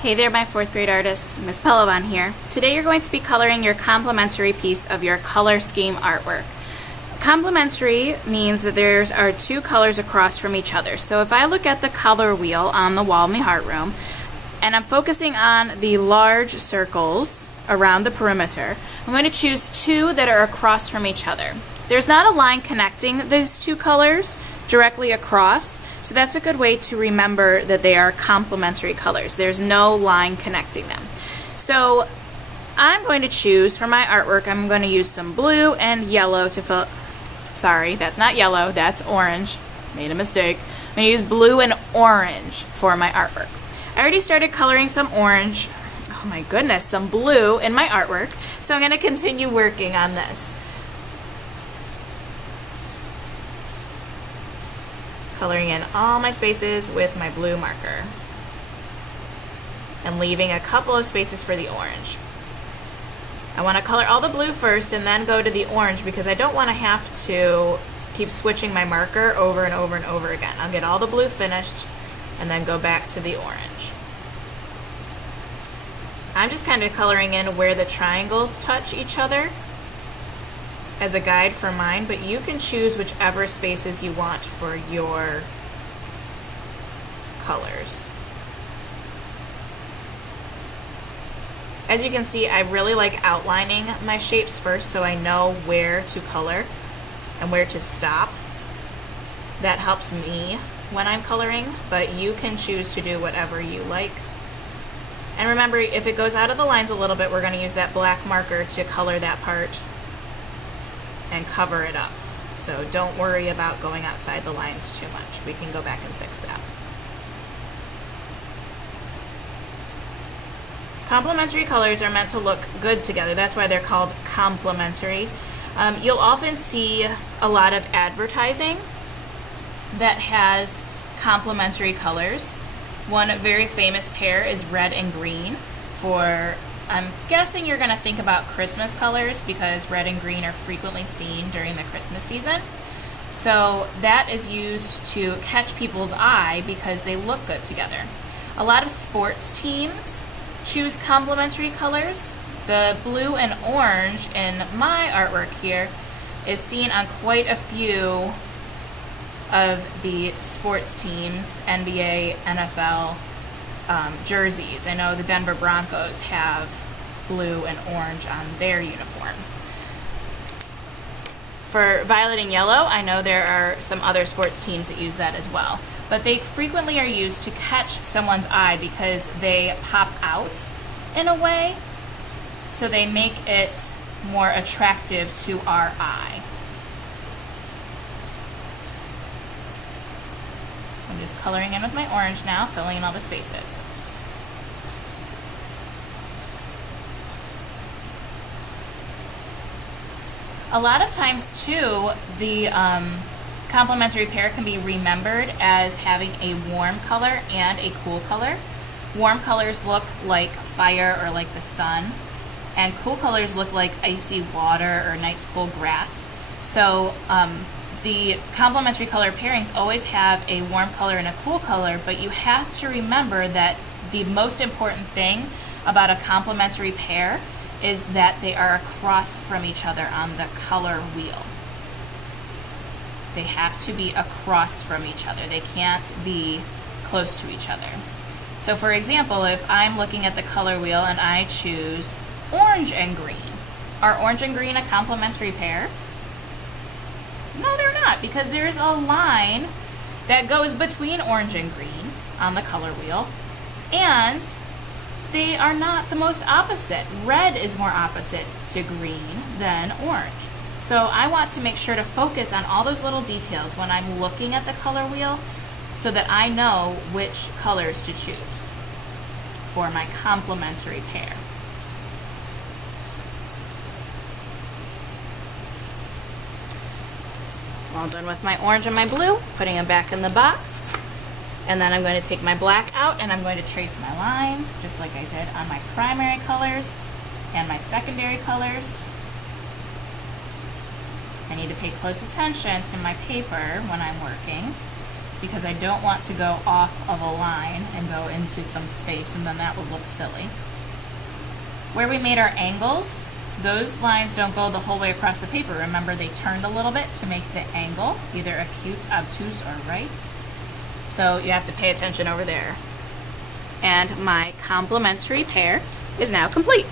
Hey there, my 4th grade artists, Miss Pelovan here. Today you're going to be coloring your complementary piece of your color scheme artwork. Complementary means that there are two colors across from each other. So if I look at the color wheel on the wall in my art room, and I'm focusing on the large circles around the perimeter, I'm going to choose two that are across from each other. There's not a line connecting these two colors directly across, so that's a good way to remember that they are complementary colors. There's no line connecting them. So I'm going to choose for my artwork, I'm going to use some blue and yellow to fill. Sorry, that's not yellow, that's orange. Made a mistake. I'm going to use blue and orange for my artwork. I already started coloring some orange, oh my goodness, some blue in my artwork, so I'm going to continue working on this. Coloring in all my spaces with my blue marker and leaving a couple of spaces for the orange. I want to color all the blue first and then go to the orange because I don't want to have to keep switching my marker over and over and over again. I'll get all the blue finished and then go back to the orange. I'm just kind of coloring in where the triangles touch each other as a guide for mine, but you can choose whichever spaces you want for your colors. As you can see, I really like outlining my shapes first so I know where to color and where to stop. That helps me when I'm coloring, but you can choose to do whatever you like. And remember, if it goes out of the lines a little bit, we're going to use that black marker to color that part and cover it up. So don't worry about going outside the lines too much. We can go back and fix that. Complementary colors are meant to look good together. That's why they're called complementary. You'll often see a lot of advertising that has complementary colors. One very famous pair is red and green for, I'm guessing you're going to think about Christmas colors because red and green are frequently seen during the Christmas season. So that is used to catch people's eye because they look good together. A lot of sports teams choose complementary colors. The blue and orange in my artwork here is seen on quite a few of the sports teams, NBA, NFL jerseys. I know the Denver Broncos have blue and orange on their uniforms. For violet and yellow, I know there are some other sports teams that use that as well. But they frequently are used to catch someone's eye because they pop out in a way, so they make it more attractive to our eye. So I'm just coloring in with my orange now, filling in all the spaces. A lot of times too, the complementary pair can be remembered as having a warm color and a cool color. Warm colors look like fire or like the sun, and cool colors look like icy water or nice cool grass. So the complementary color pairings always have a warm color and a cool color, but you have to remember that the most important thing about a complementary pair is that they are across from each other on the color wheel. They have to be across from each other. They can't be close to each other. So for example, if I'm looking at the color wheel and I choose orange and green, are orange and green a complementary pair? No, they're not, because there's a line that goes between orange and green on the color wheel, and they are not the most opposite. Red is more opposite to green than orange. So I want to make sure to focus on all those little details when I'm looking at the color wheel so that I know which colors to choose for my complementary pair. All done with my orange and my blue, putting them back in the box. And then I'm going to take my black out and I'm going to trace my lines just like I did on my primary colors and my secondary colors. I need to pay close attention to my paper when I'm working because I don't want to go off of a line and go into some space, and then that would look silly. Where we made our angles, those lines don't go the whole way across the paper. Remember, they turned a little bit to make the angle either acute, obtuse, or right. So you have to pay attention over there. And my complementary pear is now complete.